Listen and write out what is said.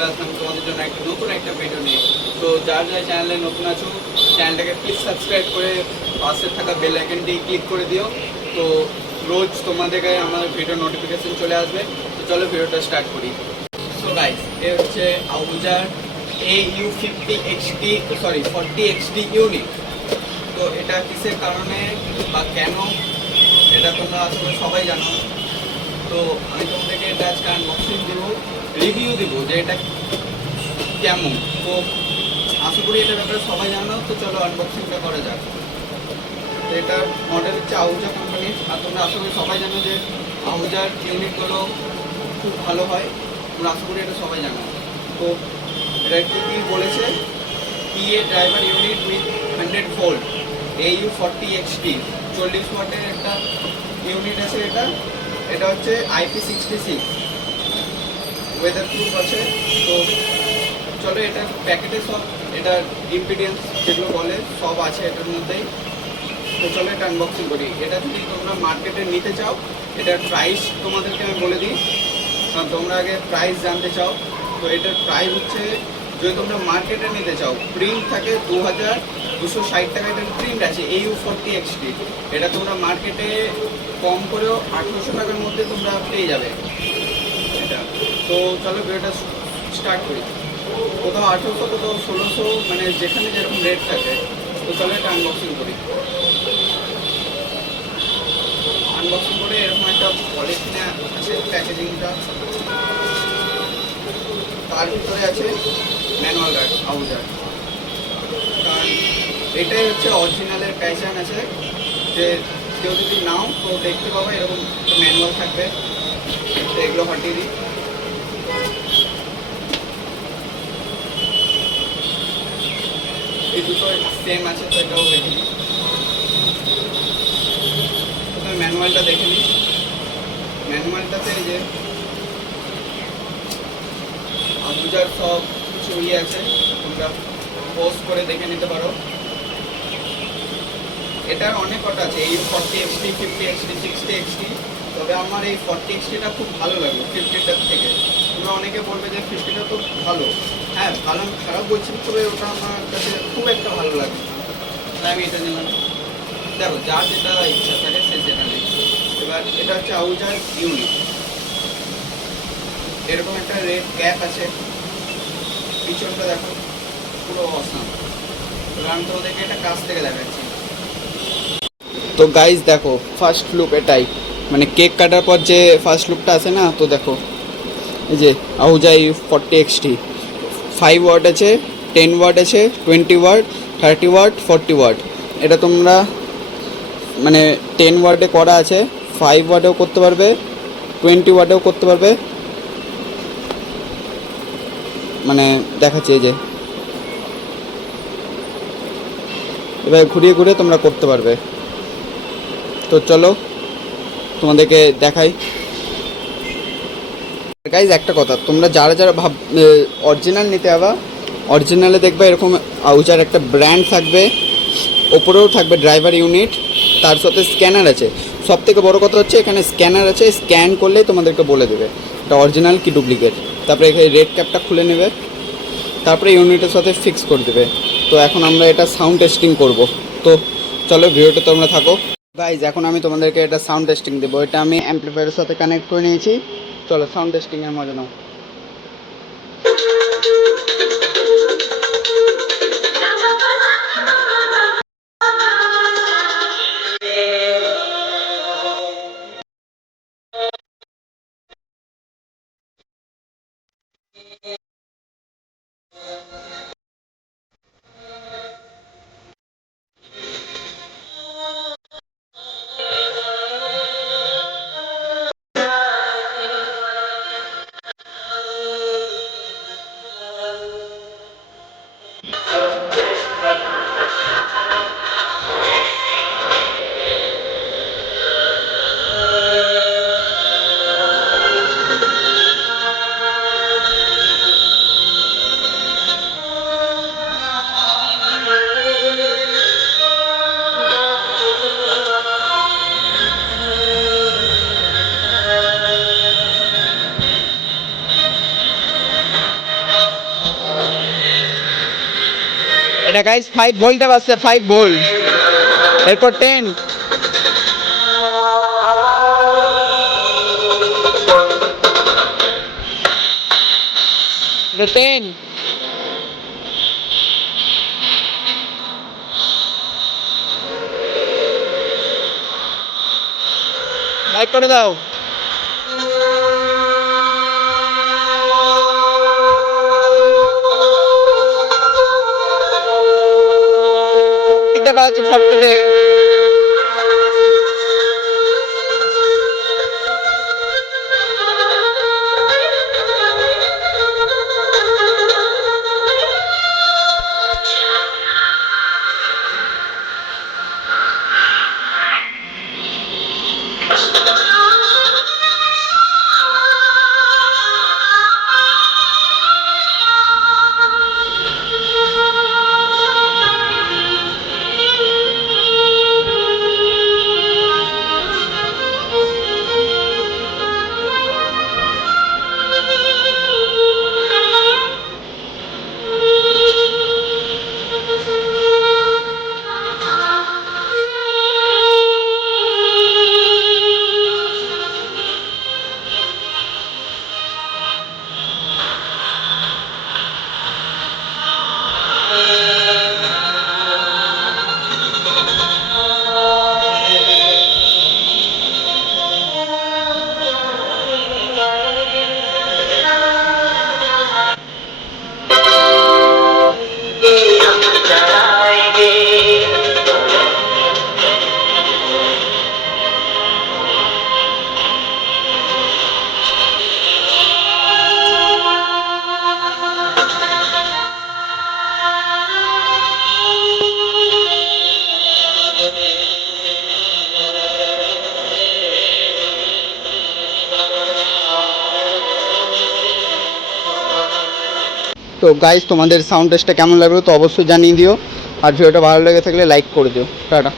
চলে আসলাম তোমাদের জন্য একটা নতুন একটা ভিডিও নিয়ে। তো যার যার চ্যানেলে নতুন আছো চ্যানেলটাকে প্লিজ সাবস্ক্রাইব করে পাশে থাকা বেল আইকনটি ক্লিক করে দিও। তো রোজ তোমাদের কাছে আমার ভিডিও নোটিফিকেশন চলে আসবে। তো চলো ভিডিওটা স্টার্ট করি। সো গাইস, এ হচ্ছে আহুজার AU50XT, সরি 40XT ইউনিট। তো এটা কিসের কারণে বা কেন এটা তোমরা আসলে সবাই জানো। তো আমি তোমাদেরকে এটা আজকে আনবক্সিং দেবো, রিভিউ দেবো যে এটা কেমন। তো আশা করি এটা ব্যাপারে সবাই জানো। তো চলো আনবক্সিংটা করা যাক। তো এটার মডেল হচ্ছে আহুজা কোম্পানির। আর তোমরা আশা করি সবাই জানো যে আহুজার ইউনিটগুলো খুব ভালো হয়। তোমরা আশা করি এটা সবাই জানো। তো এটা কী বলেছে, PA driver unit with 100 volt AU40XT 40 ওয়াটের একটা ইউনিট আছে। এটা হচ্ছে IP66 ওয়েদার প্রুফ আছে। তো চলো এটা প্যাকেটে সব এটার ইম্পিডিয়েন্স যেগুলো বলে সব আছে এটার মধ্যেই। তো চলো এটা আনবক্সিং করি। এটা যদি তোমরা মার্কেটে নিতে চাও, এটার প্রাইস তোমাদেরকে আমি বলে দিই। তোমরা আগে প্রাইস জানতে চাও, তো এটার প্রাইস হচ্ছে, যদি তোমরা মার্কেটে নিতে চাও, প্রিন্ট থাকে 2260 টাকা এটার প্রিন্ট আছে AU40XT। এটা তোমরা মার্কেটে কম করেও 1800 টাকার মধ্যে তোমরা পেয়ে যাবে এটা। তো চলো ভিডিওটা স্টার্ট করি। কোথাও 1800, কোথাও 1600, মানে যেখানে যেরকম রেট থাকে। তো চলো এটা আনবক্সিং করি। আনবক্সিং করে এরকম একটা পলিথিনে আছে প্যাকেজিংটা। তার ভিতরে আছে ম্যানুয়াল গার্ড আহুজার। কারণ এটাই হচ্ছে অরিজিনালের প্যাশন আছে, যে কেউ যদি নাও তো দেখতে পাবো এরকম ম্যানুয়াল থাকবে। তো এগুলো হটিয়ে দিই। এই দুটো সেম আছে, তো এটাও দেখে নিই। প্রথমে ম্যানুয়ালটা দেখে নিই। ম্যানুয়ালটাতে এই যে আহুজার সব কিছু আছে, তোমরা পোস্ট করে দেখে নিতে পারো। এটার অনেক কটা আছে, এই 40XT, 50XT, 60XT। তবে আমার এই 40XTটা খুব ভালো লাগলো 50টার থেকে। তোমরা অনেকে বলবে যে 50টা তো ভালো। হ্যাঁ, ভালো, খারাপ বলছি, তবে ওটা আমার কাছে খুব একটা ভালো লাগে না, তাই আমি এটা নিলাম। দেখো, যার যেটা ইচ্ছা থাকে সে সেটা নেই। এবার এটা হচ্ছে আহুজার ইউনিট। এরকম একটা রেড ক্যাপ আছে, পিছনটা দেখো পুরো অসাম। এবার আমি তোমাদেরকে এটা কাছ থেকে দেখাচ্ছি। তো গাইজ দেখো, ফার্স্ট লুক এটাই, মানে কেক কাটার পর যে ফার্স্ট লুকটা আসে না। তো দেখো এই যে আহুজা AU40XT 5 ওয়াট আছে, 10 ওয়াট আছে, 20 ওয়াট, 30 ওয়াট, 40 ওয়াট। এটা তোমরা মানে 10 ওয়াটে করা আছে, 5 ওয়াটেও করতে পারবে, 20 ওয়াটেও করতে পারবে। মানে দেখাচ্ছি এই যে, এবার ঘুরিয়ে ঘুরিয়ে তোমরা করতে পারবে। তো চলো তোমাদেরকে দেখাই। গাইজ একটা কথা, তোমরা যারা যারা অরিজিনাল নিতে হবে, অরিজিনালে দেখবে এরকম আহুজার একটা ব্র্যান্ড থাকবে, ওপরেও থাকবে ড্রাইভার ইউনিট, তার সাথে স্ক্যানার আছে। সব থেকে বড়ো কথা হচ্ছে এখানে স্ক্যানার আছে, স্ক্যান করলেই তোমাদেরকে বলে দেবে এটা অরিজিনাল কি ডুপ্লিকেট। তারপরে এখানে রেড ক্যাপটা খুলে নেবে, তারপরে ইউনিটের সাথে ফিক্স করে দেবে। তো এখন আমরা এটা সাউন্ড টেস্টিং করব। তো চলো ভিডিওটা তোমরা থাকো। গাইজ এখন আমি তোমাদেরকে এটা সাউন্ড টেস্টিং দেবো। এটা আমি অ্যাম্পলিফায়ারের সাথে কানেক্ট করে নিয়েছি। চলো সাউন্ড টেস্টিংয়ের মজা নাও। এটা গাইস 5 ভোল্টে বাজছে, 5 ভোল্ট। এরপর 10, এটা 10, লাইক করে দাও। এটা বাজছে 40। তো গাইস, তোমাদের সাউন্ড টেস্টটা কেমন লাগলো তো অবশ্যই জানিয়ে দিও, আর ভিডিওটা ভালো লেগে থাকলে লাইক করে দিও। টাটা।